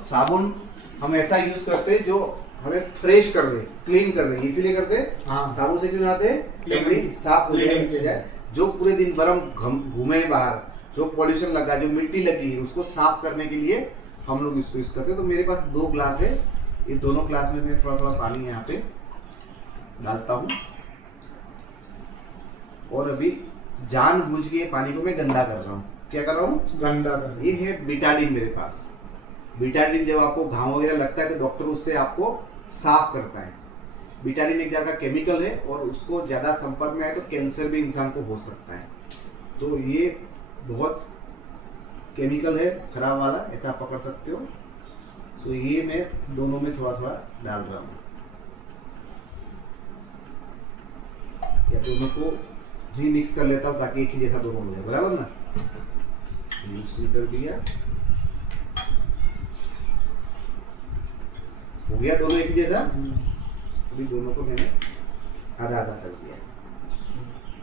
साबुन हम ऐसा यूज करते हैं जो हमें फ्रेश कर दे, क्लीन कर दे, इसीलिए करते हैं। हाँ। साबुन से क्यों नहाते हैं? कपड़े साफ हो जाए, जो पूरे दिन भर हम घूमे बाहर, जो पॉल्यूशन लगा, जो मिट्टी लगी है, उसको साफ करने के लिए हम लोग इसको यूज करते हैं। तो मेरे पास 2 ग्लास है, ये दोनों ग्लास में मैं थोड़ा थोड़ा पानी यहाँ पे डालता हूँ और अभी जानबूझ के पानी को मैं गंदा कर रहा हूँ। क्या कर रहा हूँ? गंदा कर। ये है बीटाडीन मेरे पास। बीटाडीन जब आपको घाव वगैरह लगता है तो डॉक्टर उससे आपको साफ करता है। बीटाडीन एक तरह का केमिकल है और उसको ज़्यादा संपर्क में आए तो कैंसर भी इंसान को हो सकता है। तो ये बहुत केमिकल है खराब वाला, ऐसा आप पकड़ सकते हो। तो ये मैं दोनों में थोड़ा थोड़ा डाल रहा हूँ, या दोनों को भी मिक्स कर लेता हूँ ताकि एक ही जैसा दोनों हो जाए, बराबर ना। मिक्स कर दिया, हो गया दोनों एक ही जैसा। अभी दोनों को मैंने आधा आधा कर दिया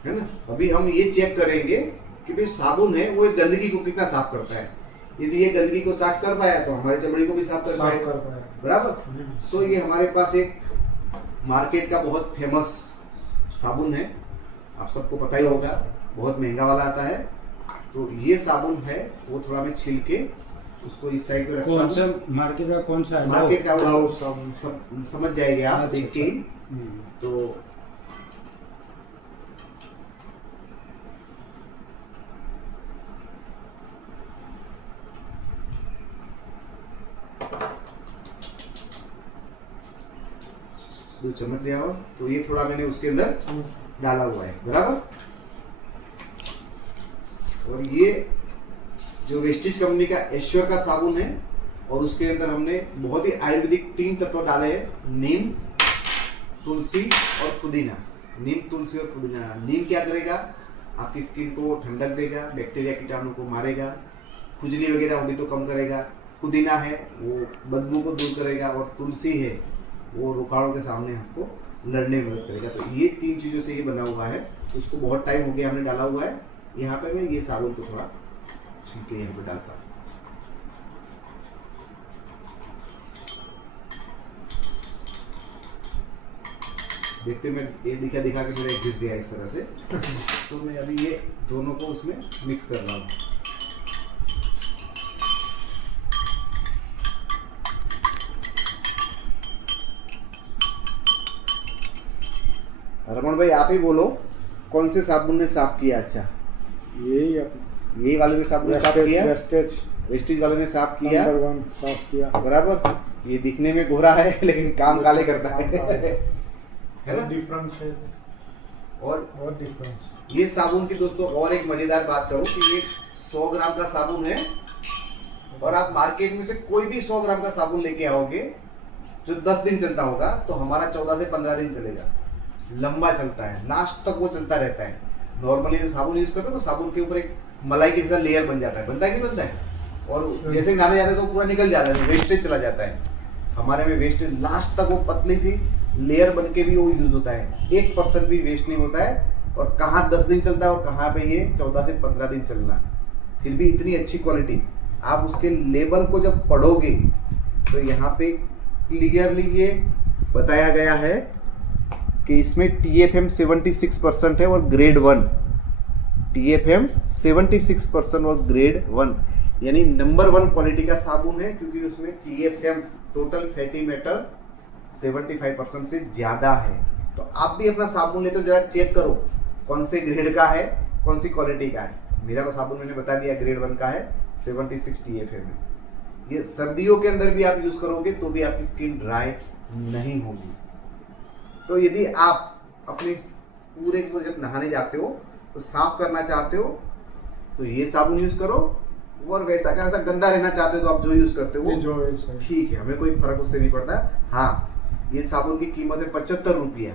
है ना। अभी हम ये चेक करेंगे कि भाई साबुन है वो गंदगी को कितना साफ करता है। यदि ये गंदगी को साफ कर पाया तो हमारे चमड़ी को भी साफ कर पाया, बराबर। सो ये हमारे पास एक मार्केट का बहुत फेमस साबुन है, आप सबको पता ही होगा, बहुत महंगा वाला आता है। तो ये साबुन है वो थोड़ा मैं छील के उसको इस साइड पे रखता हूं। कौन सा मार्केट का? कौन सा है? मार्केट का वो समझ जाएंगे आप देख के। तो दो चम्मच लिया हो, तो ये थोड़ा मैंने उसके अंदर डाला हुआ है, बराबर। और ये जो वेस्टिज कंपनी का एश्योर का साबुन है और उसके अंदर हमने बहुत ही आयुर्वेदिक 3 तत्व डाले हैं, नीम, तुलसी और पुदीना। नीम, तुलसी और पुदीना। नीम क्या करेगा? आपकी स्किन को ठंडक देगा, बैक्टीरिया कीटाणु को मारेगा, खुजली वगैरह होगी तो कम करेगा। पुदीना है वो बदबू को दूर करेगा और तुलसी है वो रोगाणु के सामने आपको लड़ने में मदद करेगा। तो ये 3 चीज़ों से ये बना हुआ है। उसको बहुत टाइम हो गया हमने डाला हुआ है। यहाँ पे मैं ये साबुन को थोड़ा छिलके यहाँ पे डालता हूँ। देखते मैं ये दिखा कि मेरा घिस गया इस तरह से। तो मैं अभी ये दोनों को उसमें मिक्स कर रहा हूँ। रमन भाई आप ही बोलो, कौन से साबुन ने साफ किया? अच्छा, यही वाले ने साबुन ने साफ किया, वेस्टेज वाले ने साफ किया, साफ किया, बराबर। ये दिखने में गोरा है लेकिन काम काले करता है ना, डिफरेंस है। और डिफरेंस ये साबुन की दोस्तों और एक मजेदार बात करूं कि ये 100 ग्राम का साबुन है और आप मार्केट में से कोई भी 100 ग्राम का साबुन लेके आओगे जो 10 दिन चलता होगा, तो हमारा 14 से 15 दिन चलेगा, लंबा चलता है, लास्ट तक वो चलता रहता है। नॉर्मली साबुन यूज करते हो तो साबुन के ऊपर एक मलाई के जैसा लेयर बन जाता है, बनता है कि बनता है, और जैसे नहाने जाते हैं तो पूरा निकल जाता है, वेस्टेज चला जाता है। हमारे में वेस्टेज लास्ट तक वो पतली सी लेयर बन के भी वो यूज होता है, 1% भी वेस्ट नहीं होता है। और कहाँ 10 दिन चलता है और कहाँ पे ये 14 से 15 दिन चलना, फिर भी इतनी अच्छी क्वालिटी। आप उसके लेबल को जब पढ़ोगे तो यहाँ पे क्लियरली ये बताया गया है कि इसमें TFM 76% है और ग्रेड 1, TFM 76% और ग्रेड 1, यानी नंबर 1 क्वालिटी का साबुन है, क्योंकि उसमें TFM टोटल फैटी मैटर 75% से ज़्यादा है। तो आप भी अपना साबुन ले तो जरा चेक करो कौन से ग्रेड का है, कौन सी क्वालिटी का है। मेरा को साबुन मैंने बता दिया ग्रेड 1 का है, 76 TFM है। ये सर्दियों के अंदर भी आप यूज़ करोगे तो भी आपकी स्किन ड्राई नहीं होगी। तो यदि आप अपने पूरे को जब नहाने जाते हो तो साफ करना चाहते हो तो ये साबुन यूज़ करो, और वैसा का वैसा गंदा रहना चाहते हो तो आप जो यूज़ करते हो ठीक है, हमें कोई फर्क उससे नहीं पड़ता। हाँ, ये साबुन की कीमत है 75 रुपया,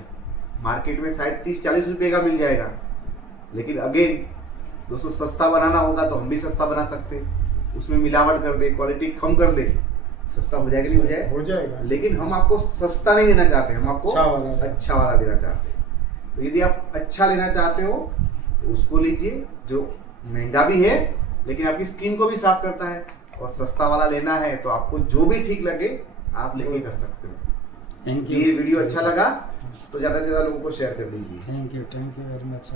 मार्केट में शायद 30-40 रुपये का मिल जाएगा। लेकिन अगेन दोस्तों, सस्ता बनाना होगा तो हम भी सस्ता बना सकते, उसमें मिलावट कर दे, क्वालिटी कम कर दे, सस्ता हो जाएगा, नहीं हो जाएगा। लेकिन हम आपको सस्ता नहीं देना चाहते, हम आपको अच्छा वाला देना चाहते हैं। तो यदि आप अच्छा लेना चाहते हो तो उसको लीजिए जो महंगा भी है लेकिन आपकी स्किन को भी साफ करता है। और सस्ता वाला लेना है तो आपको जो भी ठीक लगे आप लेके कर सकते हो। Thank you. ये वीडियो अच्छा लगा तो ज़्यादा से ज़्यादा लोगों को शेयर कर दीजिए। Thank you very much.